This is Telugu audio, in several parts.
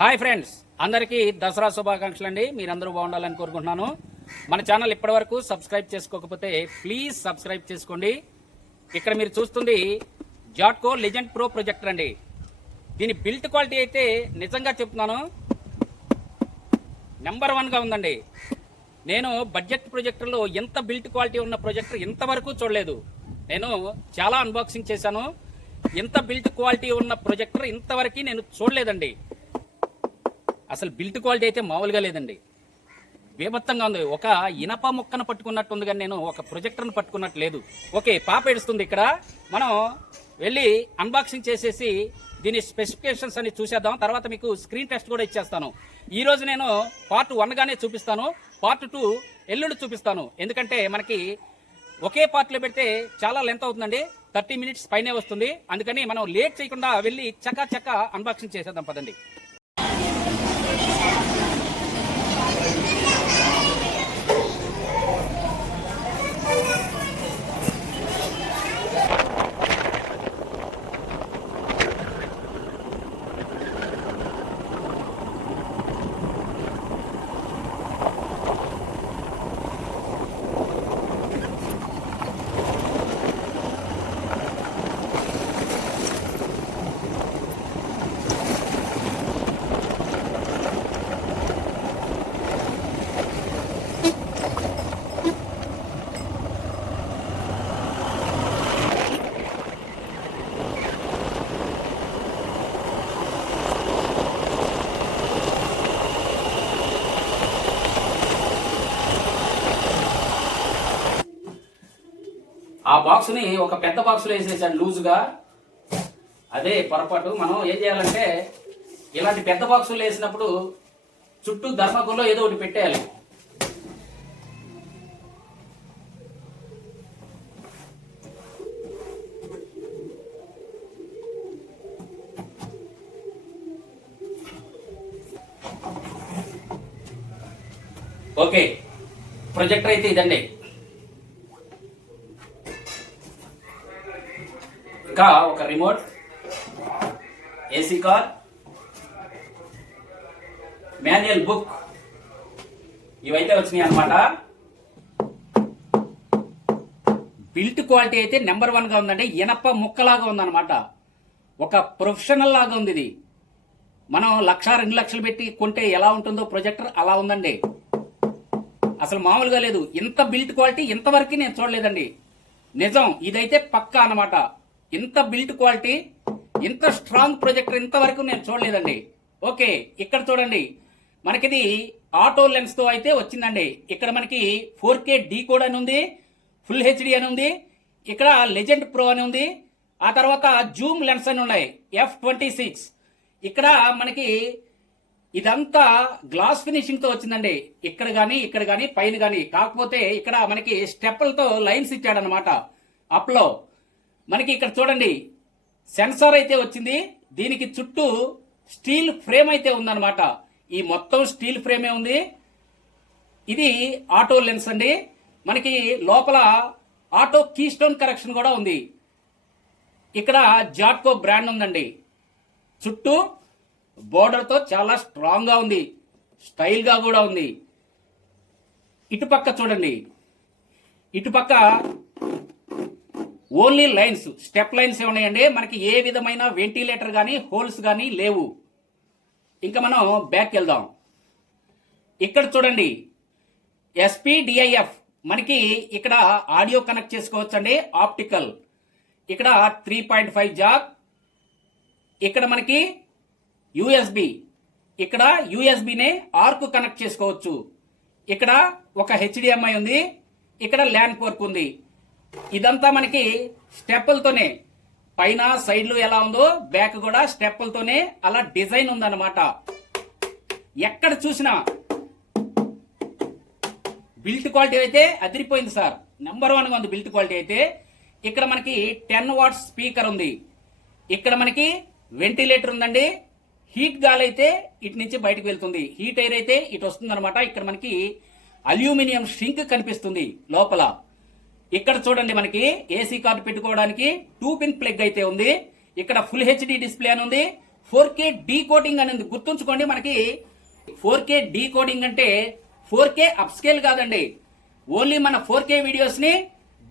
హాయ్ ఫ్రెండ్స్, అందరికీ దసరా శుభాకాంక్షలు అండి. మీరందరూ బాగుండాలని కోరుకుంటున్నాను. మన ఛానల్ ఇప్పటివరకు సబ్స్క్రైబ్ చేసుకోకపోతే ప్లీజ్ సబ్స్క్రైబ్ చేసుకోండి. ఇక్కడ మీరు చూస్తుంది జాట్కో లెజెండ్ ప్రో ప్రొజెక్టర్ అండి. దీని బిల్ట్ క్వాలిటీ అయితే నిజంగా చెప్తున్నాను నెంబర్ 1గా ఉందండి. నేను బడ్జెట్ ప్రొజెక్టర్లో ఎంత బిల్ట్ క్వాలిటీ ఉన్న ప్రొజెక్టర్ ఇంతవరకు చూడలేదు. నేను చాలా అన్బాక్సింగ్ చేశాను. ఎంత బిల్ట్ క్వాలిటీ ఉన్న ప్రొజెక్టర్ ఇంతవరకు నేను చూడలేదండి. అసలు బిల్ట్ క్వాలిటీ అయితే మామూలుగా లేదండి, బీభత్తంగా ఉంది. ఒక ఇనప ముక్కను పట్టుకున్నట్టు ఉంది, కానీ నేను ఒక ప్రొజెక్టర్ను పట్టుకున్నట్టు లేదు. ఓకే, పాప ఏడుస్తుంది. ఇక్కడ మనం వెళ్ళి అన్బాక్సింగ్ చేసేసి దీని స్పెసిఫికేషన్స్ అని చూసేద్దాం. తర్వాత మీకు స్క్రీన్ టెస్ట్ కూడా ఇచ్చేస్తాను. ఈరోజు నేను పార్ట్ 1గానే చూపిస్తాను, పార్ట్ 2 ఎల్లుండి చూపిస్తాను. ఎందుకంటే మనకి ఒకే పార్ట్లో పెడితే చాలా లెంత్ అవుతుందండి, 30 మినిట్స్ పైనే వస్తుంది. అందుకని మనం లేట్ చేయకుండా వెళ్ళి చక్క అన్బాక్సింగ్ చేసేద్దాం పదండి. ఆ బాక్స్ని ఒక పెద్ద బాక్స్లో వేసేసాను లూజ్గా. అదే పొరపాటు. మనం ఏం చేయాలంటే ఇలాంటి పెద్ద బాక్సులు వేసినప్పుడు చుట్టూ ధర్మకుల్లో ఏదో ఒకటి పెట్టేయాలి. ఓకే, ప్రొజెక్టర్ అయితే ఇదండి. ఇంకా ఒక remote, AC car, manual book, ఇవైతే వచ్చినాయి అన్నమాట. బిల్ట్ క్వాలిటీ అయితే నెంబర్ 1గా ఉందండి. ఇనప ముక్కలాగా ఉందన్నమాట. ఒక ప్రొఫెషనల్ లాగా ఉంది ఇది. మనం 1,00,000 2 లక్షలు పెట్టి కొంటే ఎలా ఉంటుందో ప్రొజెక్టర్ అలా ఉందండి. అసలు మామూలుగా లేదు. ఇంత బిల్ట్ క్వాలిటీ ఇంతవరకు నేను చూడలేదండి. నిజం, ఇదైతే పక్కా అన్నమాట. ఇంత బిల్ట్ క్వాలిటీ, ఇంత స్ట్రాంగ్ ప్రొజెక్టర్ ఇంతవరకు నేను చూడలేదండి. ఓకే, ఇక్కడ చూడండి, మనకిది ఆటో లెన్స్ తో అయితే వచ్చిందండి. ఇక్కడ మనకి 4K డీకోడ్ అని ఉంది, ఫుల్ హెచ్డి అని ఉంది, ఇక్కడ లెజెండ్ ప్రో అని ఉంది, ఆ తర్వాత జూమ్ లెన్స్ అని ఉన్నాయి, F26. ఇక్కడ మనకి ఇదంతా గ్లాస్ ఫినిషింగ్ తో వచ్చిందండి. ఇక్కడ కానీ పైన కానీ. కాకపోతే ఇక్కడ మనకి స్టెప్పులతో లైన్స్ ఇచ్చాడనమాట. అప్లో మనకి ఇక్కడ చూడండి సెన్సార్ అయితే వచ్చింది. దీనికి చుట్టూ స్టీల్ ఫ్రేమ్ అయితే ఉందన్నమాట. ఈ మొత్తం స్టీల్ ఫ్రేమే ఉంది. ఇది ఆటో లెన్స్ అండి. మనకి లోపల ఆటో కీ స్టోన్ కరెక్షన్ కూడా ఉంది. ఇక్కడ జాట్కో బ్రాండ్ ఉందండి. చుట్టూ బోర్డర్తో చాలా స్ట్రాంగ్గా ఉంది, స్టైల్గా కూడా ఉంది. ఇటుపక్క చూడండి, ఇటుపక్క ఓన్లీ లైన్స్, స్టెప్ లైన్స్ ఉన్నాయండి. మనకి ఏ విధమైన వెంటిలేటర్ కానీ హోల్స్ కానీ లేవు. ఇంకా మనం బ్యాక్ వెళ్దాం. ఇక్కడ చూడండి, SPDIF మనకి ఇక్కడ ఆడియో కనెక్ట్ చేసుకోవచ్చు అండి, ఆప్టికల్. ఇక్కడ 3.5 జాక్, ఇక్కడ మనకి USB, ఇక్కడ USBనే ఆర్క్ కనెక్ట్ చేసుకోవచ్చు. ఇక్కడ ఒక HDMI ఉంది, ఇక్కడ ల్యాన్ పోర్ట్ ఉంది. ఇదంతా మనకి స్టెప్పులతోనే, పైన సైడ్లు ఎలా ఉందో బ్యాక్ కూడా స్టెప్పులతోనే అలా డిజైన్ ఉందన్నమాట. ఎక్కడ చూసినా బిల్ట్ క్వాలిటీ అయితే అదిరిపోయింది సార్. నెంబర్ 1గా ఉంది బిల్ట్ క్వాలిటీ అయితే. ఇక్కడ మనకి 10 వాట్స్ స్పీకర్ ఉంది. ఇక్కడ మనకి వెంటిలేటర్ ఉందండి. హీట్ గాలి అయితే ఇటు నుంచి బయటకు వెళ్తుంది, హీట్ ఎయిర్ అయితే ఇటు వస్తుంది అనమాట. ఇక్కడ మనకి అల్యూమినియం షింక్ కనిపిస్తుంది లోపల. ఇక్కడ చూడండి, మనకి ఏసీ కార్డు పెట్టుకోవడానికి 2 పిన్ ప్లగ్ అయితే ఉంది. ఇక్కడ ఫుల్ హెచ్డి డిస్ప్లే అని ఉంది, 4K డీకోడింగ్ అనేది గుర్తుంచుకోండి. మనకి 4K డీకోడింగ్ అంటే 4K అప్స్కేల్ కాదండి, ఓన్లీ మన 4K వీడియోస్ ని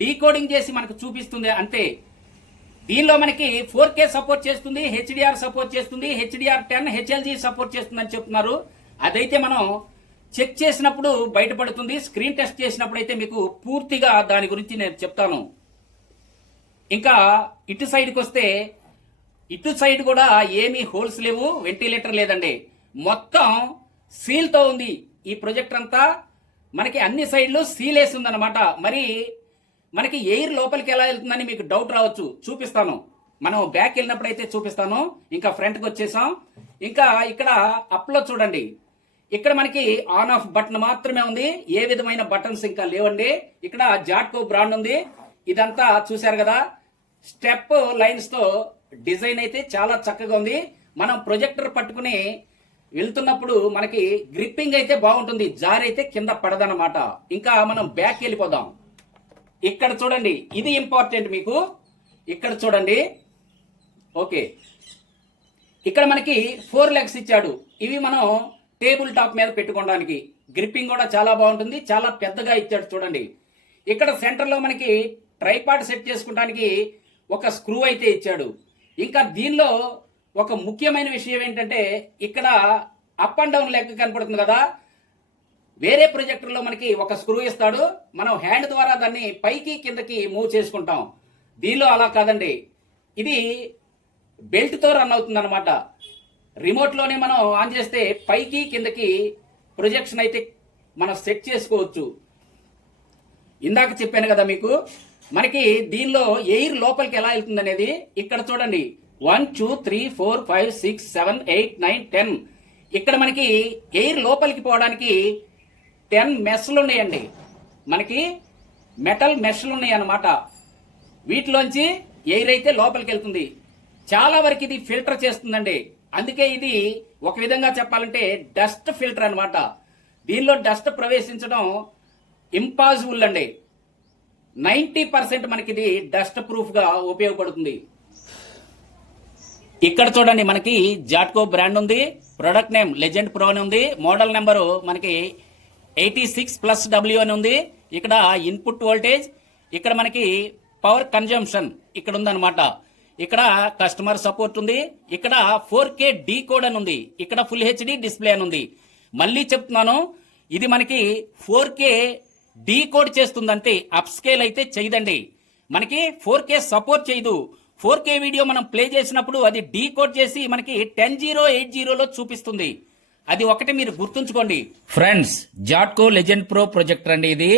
డీకోడింగ్ చేసి మనకు చూపిస్తుంది అంతే. దీనిలో మనకి 4K సపోర్ట్ చేస్తుంది, HDR సపోర్ట్ చేస్తుంది, HDR10 HLG సపోర్ట్ చేస్తుంది అని చెప్తున్నారు. అదైతే మనం చెక్ చేసినప్పుడు బయటపడుతుంది, స్క్రీన్ టెస్ట్ చేసినప్పుడు అయితే మీకు పూర్తిగా దాని గురించి నేను చెప్తాను. ఇంకా ఇటు సైడ్కి వస్తే ఇటు సైడ్ కూడా ఏమీ హోల్స్ లేవు, వెంటిలేటర్ లేదండి, మొత్తం సీల్తో ఉంది ఈ ప్రొజెక్టర్ అంతా. మనకి అన్ని సైడ్లు సీల్ వేసి ఉందన్నమాట. మరి మనకి ఎయిర్ లోపలికి ఎలా వెళ్తుందని మీకు డౌట్ రావచ్చు, చూపిస్తాను. మనం బ్యాక్ వెళ్ళినప్పుడు అయితే చూపిస్తాను. ఇంకా ఫ్రంట్కి వచ్చేసాం. ఇంకా ఇక్కడ అప్లో చూడండి, ఇక్కడ మనకి ఆన్ ఆఫ్ బటన్ మాత్రమే ఉంది, ఏ విధమైన బటన్స్ ఇంకా లేవండి. ఇక్కడ జాట్కో బ్రాండ్ ఉంది. ఇదంతా చూశారు కదా, స్టెప్ లైన్స్ తో డిజైన్ అయితే చాలా చక్కగా ఉంది. మనం ప్రొజెక్టర్ పట్టుకుని వెళ్తున్నప్పుడు మనకి గ్రిప్పింగ్ అయితే బాగుంటుంది, జారైతే కింద పడదన్నమాట. ఇంకా మనం బ్యాక్ వెళ్ళిపోదాం. ఇక్కడ చూడండి, ఇది ఇంపార్టెంట్ మీకు. ఇక్కడ చూడండి, ఓకే, ఇక్కడ మనకి 4 లెగ్స్ ఇచ్చాడు. ఇవి మనం టేబుల్ టాప్ మీద పెట్టుకోవడానికి. గ్రిప్పింగ్ కూడా చాలా బాగుంటుంది, చాలా పెద్దగా ఇచ్చాడు చూడండి. ఇక్కడ సెంటర్లో మనకి ట్రైపాడ్ సెట్ చేసుకోవడానికి ఒక స్క్రూ అయితే ఇచ్చాడు. ఇంకా దీనిలో ఒక ముఖ్యమైన విషయం ఏంటంటే, ఇక్కడ అప్ అండ్ డౌన్ లెగ్ కనపడుతుంది కదా, వేరే ప్రొజెక్టర్లో మనకి ఒక స్క్రూ ఇస్తాడు, మనం హ్యాండ్ ద్వారా దాన్ని పైకి కిందకి మూవ్ చేసుకుంటాం. దీనిలో అలా కాదండి, ఇది బెల్ట్తో రన్ అవుతుంది అనమాట. రిమోట్లోనే మనం ఆన్ చేస్తే పైకి కిందకి ప్రొజెక్షన్ అయితే మనం సెట్ చేసుకోవచ్చు. ఇందాక చెప్పాను కదా మీకు, మనకి దీనిలో ఎయిర్ లోపలికి ఎలా వెళ్తుంది అనేది. ఇక్కడ చూడండి, 1 2 3 4 5 6 7 8 9 10. ఇక్కడ మనకి ఎయిర్ లోపలికి పోవడానికి 10 మెష్లు ఉన్నాయండి. మనకి మెటల్ మెష్లు ఉన్నాయి అన్నమాట. వీటిలోంచి ఎయిర్ అయితే లోపలికి వెళ్తుంది. చాలా వరకు ఇది ఫిల్టర్ చేస్తుందండి. అందుకే ఇది ఒక విధంగా చెప్పాలంటే డస్ట్ ఫిల్టర్ అన్నమాట. దీనిలో డస్ట్ ప్రవేశించడం ఇంపాసిబుల్ అండి. 90% మనకి ఇది డస్ట్ ప్రూఫ్ గా ఉపయోగపడుతుంది. ఇక్కడ చూడండి, మనకి జాట్కో బ్రాండ్ ఉంది, ప్రొడక్ట్ నేమ్ లెజెండ్ ప్రో అని ఉంది, మోడల్ నెంబరు మనకి 86+W అని ఉంది. ఇక్కడ ఇన్పుట్ వోల్టేజ్, ఇక్కడ మనకి పవర్ కన్జంప్షన్ ఇక్కడ ఉందన్నమాట. ఇక్కడ కస్టమర్ సపోర్ట్ ఉంది, ఇక్కడ 4K డీకోడ్ అని ఉంది, ఇక్కడ ఫుల్ హెచ్డి డిస్ప్లే అని ఉంది. మళ్ళీ చెప్తున్నాను, ఇది మనకి 4K డీకోడ్ చేస్తుందంటే అప్ స్కేల్ అయితే చేయదండి. మనకి 4K సపోర్ట్ చేయదు. 4K వీడియో మనం ప్లే చేసినప్పుడు అది డీకోడ్ చేసి మనకి 10080లో చూపిస్తుంది. అది ఒకటి మీరు గుర్తుంచుకోండి ఫ్రెండ్స్. జాట్కో లెజెండ్ ప్రో ప్రొజెక్టర్ అండి ఇది.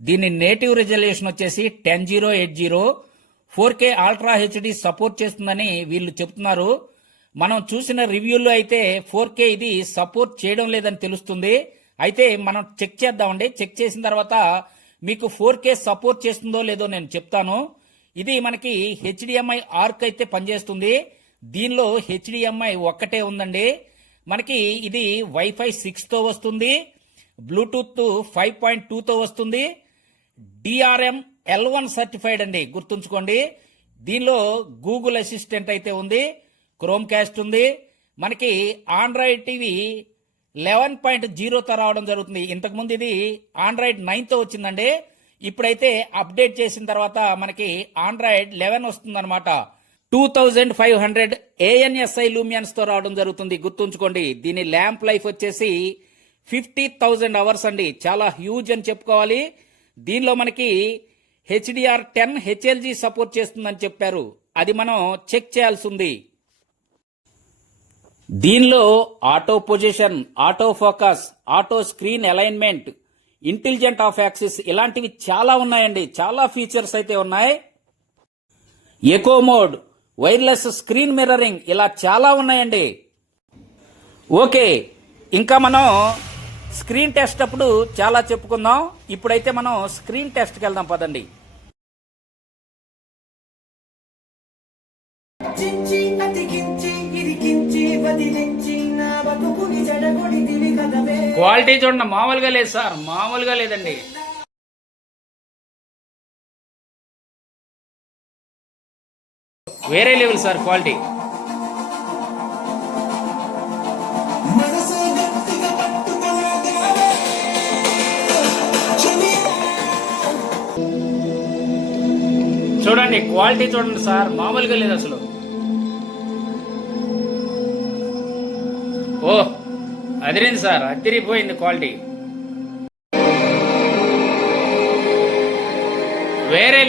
దీని నేటివ్ రిజల్యూషన్ వచ్చేసి 10080, 4K అల్ట్రా హెచ్డి సపోర్ట్ చేస్తుందని వీళ్ళు చెప్తున్నారు. మనం చూసిన రివ్యూలో అయితే 4K ఇది సపోర్ట్ చేయడం లేదని తెలుస్తుంది. అయితే మనం చెక్ చేద్దామండి. చెక్ చేసిన తర్వాత మీకు 4K సపోర్ట్ చేస్తుందో లేదో నేను చెప్తాను. ఇది మనకి HDMI ఆర్క్ అయితే పనిచేస్తుంది. దీనిలో HDMI ఒక్కటే ఉందండి. మనకి ఇది వైఫై 6తో వస్తుంది, బ్లూటూత్ 5.2తో వస్తుంది, DRM L1 సర్టిఫైడ్ అండి, గుర్తుంచుకోండి. దీనిలో గూగుల్ అసిస్టెంట్ అయితే ఉంది, క్రోమ్ క్యాస్ట్ ఉంది. మనకి ఆండ్రాయిడ్ టీవీ 11.0తో రావడం జరుగుతుంది. ఇంతకుముందు ఇది ఆండ్రాయిడ్ 9తో వచ్చిందండి. ఇప్పుడైతే అప్డేట్ చేసిన తర్వాత మనకి ఆండ్రాయిడ్ 11 వస్తుందన్నమాట. 2500 ANSI లూమియన్స్ తో రావడం జరుగుతుంది, గుర్తుంచుకోండి. దీని ల్యాంప్ లైఫ్ వచ్చేసి 50,000 అవర్స్ అండి, చాలా హ్యూజ్ అని చెప్పుకోవాలి. దీనిలో మనకి HDR10 HLG సపోర్ట్ చేస్తుందని చెప్పారు, అది మనం చెక్ చేయాల్సి ఉంది. దీనిలో auto position, auto focus, auto screen alignment, intelligent of axis ఇలాంటివి చాలా ఉన్నాయండి. చాలా ఫీచర్స్ అయితే ఉన్నాయి. Echo mode, wireless screen mirroring, ఇలా చాలా ఉన్నాయండి. ఓకే, ఇంకా మనం స్క్రీన్ టెస్ట్ అప్పుడు చాలా చెప్పుకుందాం. ఇప్పుడైతే మనం స్క్రీన్ టెస్ట్కి వెళ్దాం పదండి. క్వాలిటీ చూడండి, మామూలుగా లేదు సార్, మామూలుగా లేదండి. వేరే లెవెల్ సార్ క్వాలిటీ. చూడండి క్వాలిటీ చూడండి సార్, మామూలుగా లేదు అసలు. ఓ అదిరింది సార్, అదిరిపోయింది క్వాలిటీ. వేరే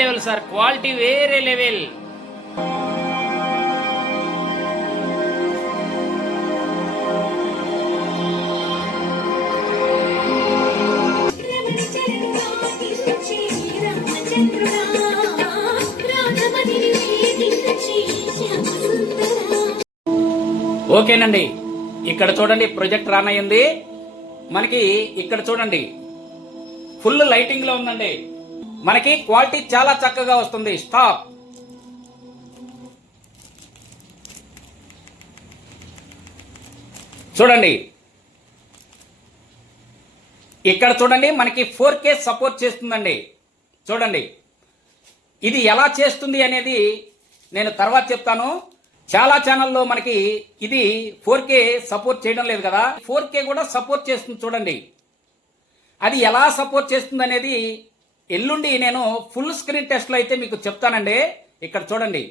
లెవెల్ సార్, క్వాలిటీ వేరే లెవెల్. ఓకేనండి, ఇక్కడ చూడండి ప్రొజెక్ట్ రన్ అయ్యింది మనకి. ఇక్కడ చూడండి ఫుల్ లైటింగ్ లో ఉందండి. మనకి క్వాలిటీ చాలా చక్కగా వస్తుంది. స్టాప్. చూడండి ఇక్కడ చూడండి మనకి 4K సపోర్ట్ చేస్తుందండి. చూడండి ఇది ఎలా చేస్తుంది అనేది నేను తర్వాత చెప్తాను. చాలా ఛానల్లో మనకి ఇది 4K సపోర్ట్ చేయడం లేదు కదా, 4K కూడా సపోర్ట్ చేస్తుంది. చూడండి అది ఎలా సపోర్ట్ చేస్తుంది అనేది ఎల్లుండి నేను ఫుల్ స్క్రీన్ టెస్ట్ లో అయితే మీకు చెప్తానండి. ఇక్కడ చూడండి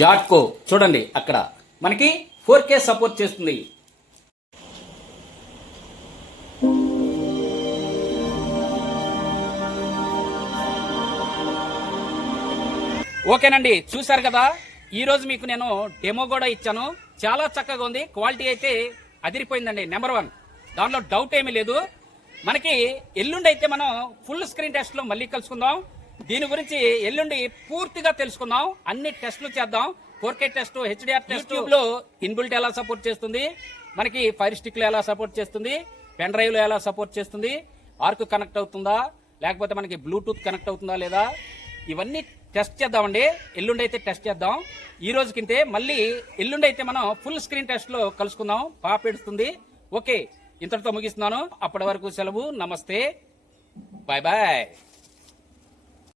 జాట్కో చూడండి అక్కడ మనకి 4K సపోర్ట్ చేస్తుంది. ఓకేనండి, చూసారు కదా, ఈ రోజు మీకు నేను డెమో కూడా ఇచ్చాను. చాలా చక్కగా ఉంది, క్వాలిటీ అయితే అదిరిపోయిందండి. నెంబర్ 1, దానిలో డౌట్ ఏమీ లేదు. మనకి ఎల్లుండి అయితే మనం ఫుల్ స్క్రీన్ టెస్ట్ లో మళ్ళీ కలుసుకుందాం. దీని గురించి ఎల్లుండి పూర్తిగా తెలుసుకుందాం. అన్ని టెస్టులు చేద్దాం. 4K test, HDR test, YouTube లో ఇన్బిల్ట్ ఎలా సపోర్ట్ చేస్తుంది, మనకి ఫైర్ స్టిక్ లో ఎలా సపోర్ట్ చేస్తుంది, పెన్ డ్రైవ్ లో ఎలా సపోర్ట్ చేస్తుంది, ఆర్క్ కనెక్ట్ అవుతుందా లేకపోతే మనకి బ్లూటూత్ కనెక్ట్ అవుతుందా లేదా, ఇవన్నీ టెస్ట్ చేద్దామండి. ఎల్లుండి అయితే టెస్ట్ చేద్దాం. ఈ రోజుకింతే, మళ్ళీ ఎల్లుండి అయితే మనం ఫుల్ స్క్రీన్ టెస్ట్ లో కలుసుకుందాం. పాప ఏడుస్తుంది. ఓకే, ఇంతటితో ముగిస్తున్నాను. అప్పటి వరకు సెలవు. నమస్తే, బాయ్ బాయ్.